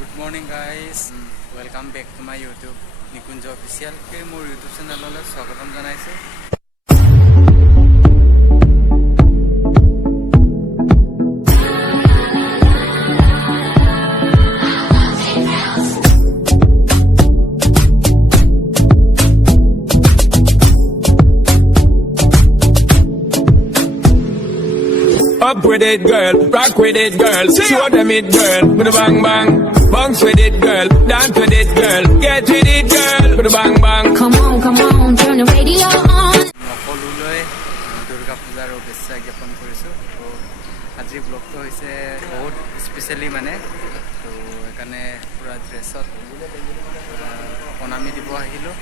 Good morning guys, welcome back to my YouTube Nikunj official ke mor YouTube channel le swagatam janaisu. Up with it, girl. Rock with it, girl. Show them it, girl. With a bang bang. Bounce with it, girl. Dance with it, girl. Get with it, girl. With a bang bang. Come on, turn the radio on. Nakoluloi Durga Pujar obesya gyapon korisu. To aji vlog to hoise bahut specially mane to ekane pura dressot onami dibo ahilo.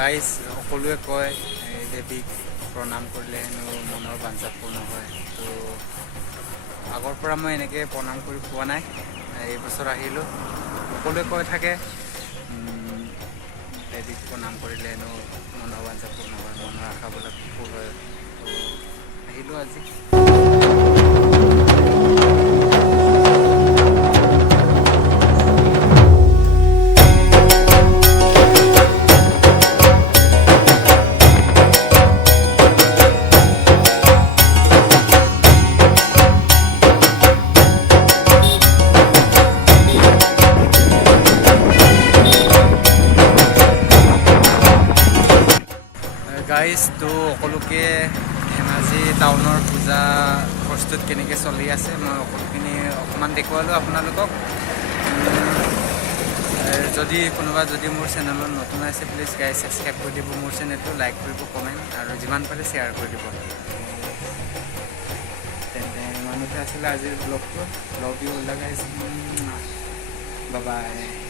Guys, সকলোৱে কয় দেৱীক প্ৰণাম কৰিলে হেনো মনৰ বাঞ্ছা পূৰ্ণ হয়। তো আগৰ পৰা মই এনেকৈ প্ৰণাম কৰি পোৱা নাই, এই বছৰ আহিলোঁ। সকলোৱে কৈ থাকে দেৱীক প্ৰণাম কৰিলে হেনো মনৰ বাঞ্ছা পূৰ্ণ হয়, মনৰ আশাবিলাক পূৰ হয়। তো আহিলোঁ আজি। গাইজ তো সকলোকে ধেমাজি টাউনৰ পূজা প্ৰস্তুত কেনেকৈ চলি আছে মই সকলোখিনি অকণমান দেখুৱালোঁ আপোনালোকক। যদি কোনোবা মোৰ চেনেলত নতুন আছে প্লিজ গাইজ ছাবস্ক্ৰাইব কৰি দিব মোৰ চেনেলটো, লাইক কৰিব, কমেণ্ট আৰু যিমান পাৰে শ্বেয়াৰ কৰি দিব। তেন্তে ইমানতে আছিলে আজিৰ ব্লগটো। Love you all guys, bye by.